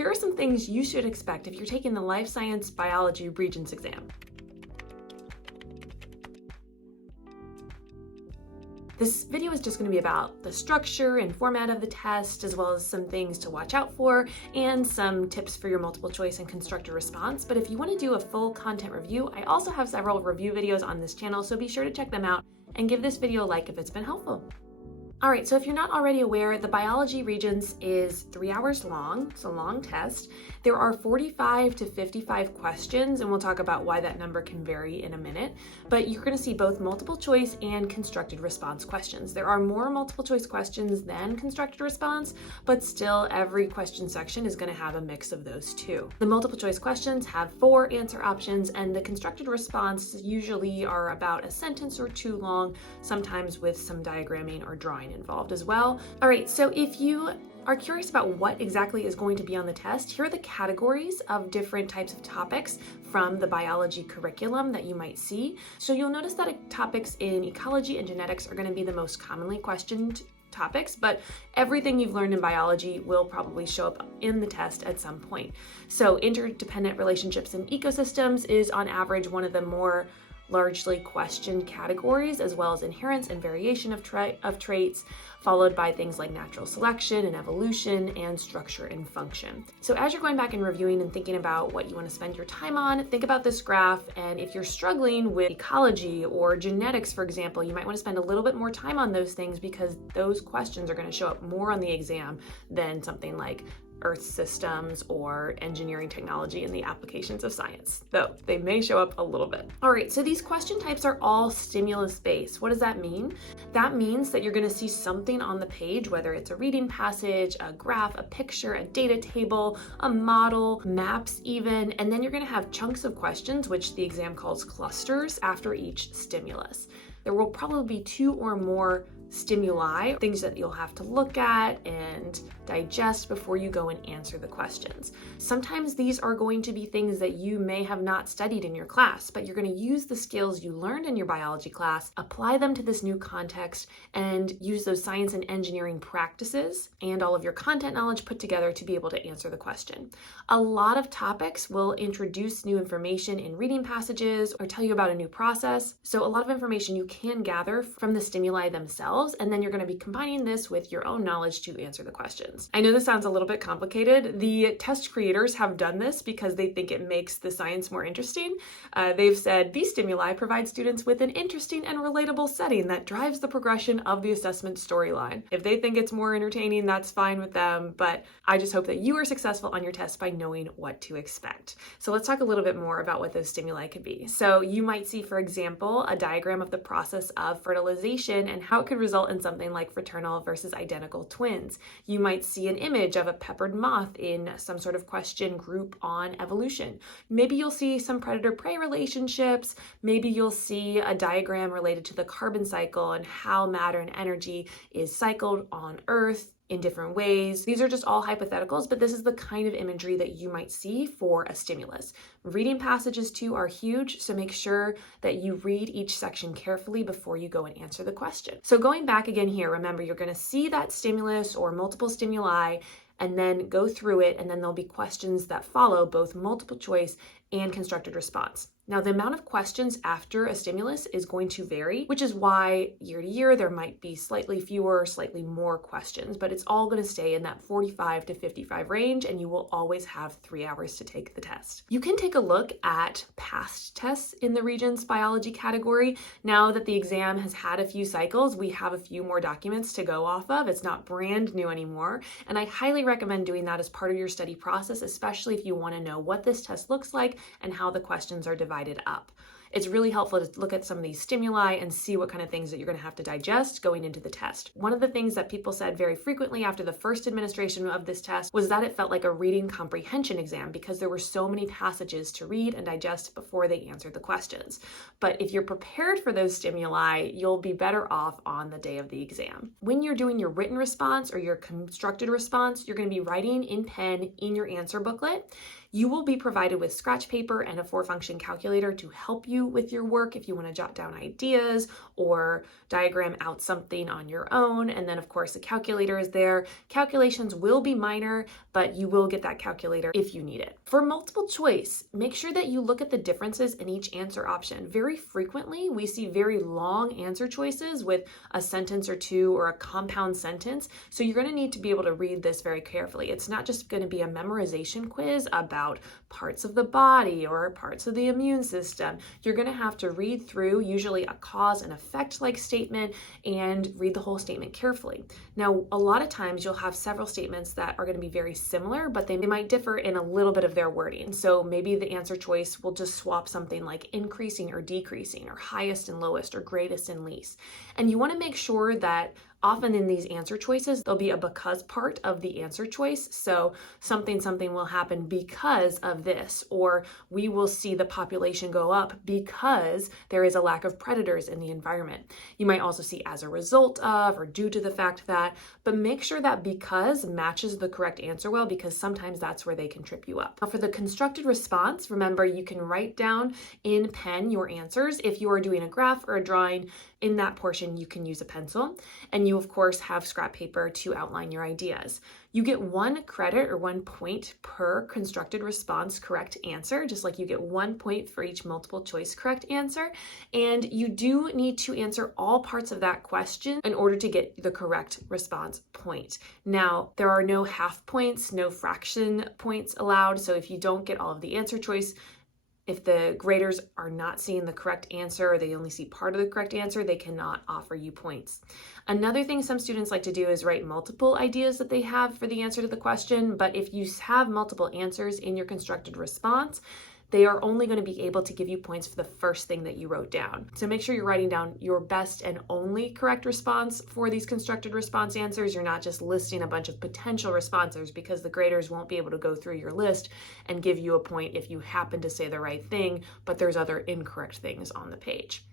here are some things you should expect if you're taking the Life Science Biology Regents Exam. This video is just going to be about the structure and format of the test, as well as some things to watch out for and some tips for your multiple choice and constructed response. But if you want to do a full content review, I also have several review videos on this channel, so be sure to check them out and give this video a like if it's been helpful. All right, so if you're not already aware, the Biology Regents is 3 hours long. It's a long test. There are 45 to 55 questions, and we'll talk about why that number can vary in a minute. But you're going to see both multiple choice and constructed response questions. There are more multiple choice questions than constructed response, but still every question section is going to have a mix of those two. The multiple choice questions have 4 answer options, and the constructed response usually are about a sentence or 2 long, sometimes with some diagramming or drawing involved as well. All right, so if you are curious about what exactly is going to be on the test, here are the categories of different types of topics from the biology curriculum that you might see. So you'll notice that topics in ecology and genetics are going to be the most commonly questioned topics, but everything you've learned in biology will probably show up in the test at some point. So interdependent relationships in ecosystems is on average one of the more largely questioned categories, as well as inheritance and variation of traits, followed by things like natural selection and evolution and structure and function. So as you're going back and reviewing and thinking about what you want to spend your time on, think about this graph, and if you're struggling with ecology or genetics, for example, you might want to spend a little bit more time on those things because those questions are going to show up more on the exam than something like Earth systems or engineering technology and the applications of science, though they may show up a little bit. All right, so these question types are all stimulus-based. What does that mean? That means that you're going to see something on the page, whether it's a reading passage, a graph, a picture, a data table, a model, maps even, and then you're going to have chunks of questions, which the exam calls clusters, after each stimulus. There will probably be 2 or more stimuli, things that you'll have to look at and digest before you go and answer the questions. Sometimes these are going to be things that you may have not studied in your class, but you're going to use the skills you learned in your biology class, apply them to this new context, and use those science and engineering practices and all of your content knowledge put together to be able to answer the question. A lot of topics will introduce new information in reading passages or tell you about a new process. So a lot of information you can gather from the stimuli themselves, and then you're going to be combining this with your own knowledge to answer the questions. I know this sounds a little bit complicated. The test creators have done this because they think it makes the science more interesting. They've said these stimuli provide students with an interesting and relatable setting that drives the progression of the assessment storyline. If they think it's more entertaining, that's fine with them, but I just hope that you are successful on your test by knowing what to expect. So let's talk a little bit more about what those stimuli could be. So you might see, for example, a diagram of the process of fertilization and how it could result in something like fraternal versus identical twins. You might see an image of a peppered moth in some sort of question group on evolution. Maybe you'll see some predator-prey relationships. Maybe you'll see a diagram related to the carbon cycle and how matter and energy is cycled on Earth in different ways. These are just all hypotheticals, but this is the kind of imagery that you might see for a stimulus. Reading passages too are huge, so make sure that you read each section carefully before you go and answer the question. So going back again here, remember you're going to see that stimulus or multiple stimuli and then go through it, and then there'll be questions that follow both multiple choice and constructed response. Now, the amount of questions after a stimulus is going to vary, which is why year to year there might be slightly fewer, slightly more questions, but it's all going to stay in that 45 to 55 range, and you will always have 3 hours to take the test. You can take a look at past tests in the Regents biology category. Now that the exam has had a few cycles, we have a few more documents to go off of. It's not brand new anymore, and I highly recommend doing that as part of your study process, especially if you want to know what this test looks like and how the questions are divided up. It's really helpful to look at some of these stimuli and see what kind of things that you're going to have to digest going into the test. One of the things that people said very frequently after the first administration of this test was that it felt like a reading comprehension exam because there were so many passages to read and digest before they answered the questions. But if you're prepared for those stimuli, you'll be better off on the day of the exam. When you're doing your written response or your constructed response, you're going to be writing in pen in your answer booklet. You will be provided with scratch paper and a 4-function calculator to help you with your work if you want to jot down ideas or diagram out something on your own. And then of course the calculator is there. Calculations will be minor, but you will get that calculator if you need it. For multiple choice, make sure that you look at the differences in each answer option. Very frequently, we see very long answer choices with a sentence or two or a compound sentence. So you're going to need to be able to read this very carefully. It's not just going to be a memorization quiz about parts of the body or parts of the immune system. You're going to have to read through usually a cause and effect like statement and read the whole statement carefully. Now, a lot of times you'll have several statements that are going to be very similar, but they might differ in a little bit of their wording. So maybe the answer choice will just swap something like increasing or decreasing, or highest and lowest, or greatest and least. And you want to make sure that often in these answer choices, there'll be a because part of the answer choice. So something will happen because of this, or we will see the population go up because there is a lack of predators in the environment. You might also see as a result of, or due to the fact that, but make sure that because matches the correct answer well, because sometimes that's where they can trip you up. Now for the constructed response, remember you can write down in pen your answers. If you are doing a graph or a drawing, in that portion, you can use a pencil, and you of course have scrap paper to outline your ideas. You get 1 credit or 1 point per constructed response correct answer, just like you get 1 point for each multiple choice correct answer. And you do need to answer all parts of that question in order to get the correct response point. Now, there are no half points, no fraction points allowed. So if you don't get all of the answer choice, if the graders are not seeing the correct answer or they only see part of the correct answer, they cannot offer you points. Another thing some students like to do is write multiple ideas that they have for the answer to the question, but if you have multiple answers in your constructed response, they are only going to be able to give you points for the first thing that you wrote down. So make sure you're writing down your best and only correct response for these constructed response answers. You're not just listing a bunch of potential responses, because the graders won't be able to go through your list and give you a point if you happen to say the right thing, but there's other incorrect things on the page.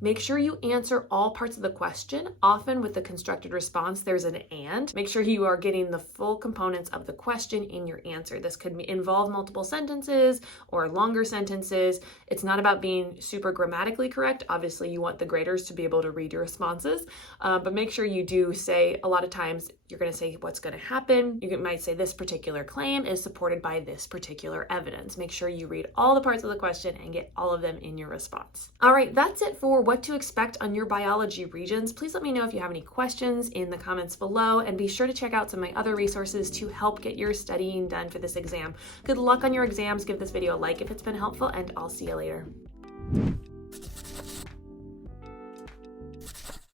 Make sure you answer all parts of the question. Often with the constructed response, there's an and. Make sure you are getting the full components of the question in your answer. This could involve multiple sentences or longer sentences. It's not about being super grammatically correct. Obviously, you want the graders to be able to read your responses, but make sure you do say, a lot of times, you're going to say what's going to happen. You might say this particular claim is supported by this particular evidence. Make sure you read all the parts of the question and get all of them in your response. All right, that's it for what to expect on your biology Regents. Please let me know if you have any questions in the comments below, and be sure to check out some of my other resources to help get your studying done for this exam. Good luck on your exams. Give this video a like if it's been helpful, and I'll see you later.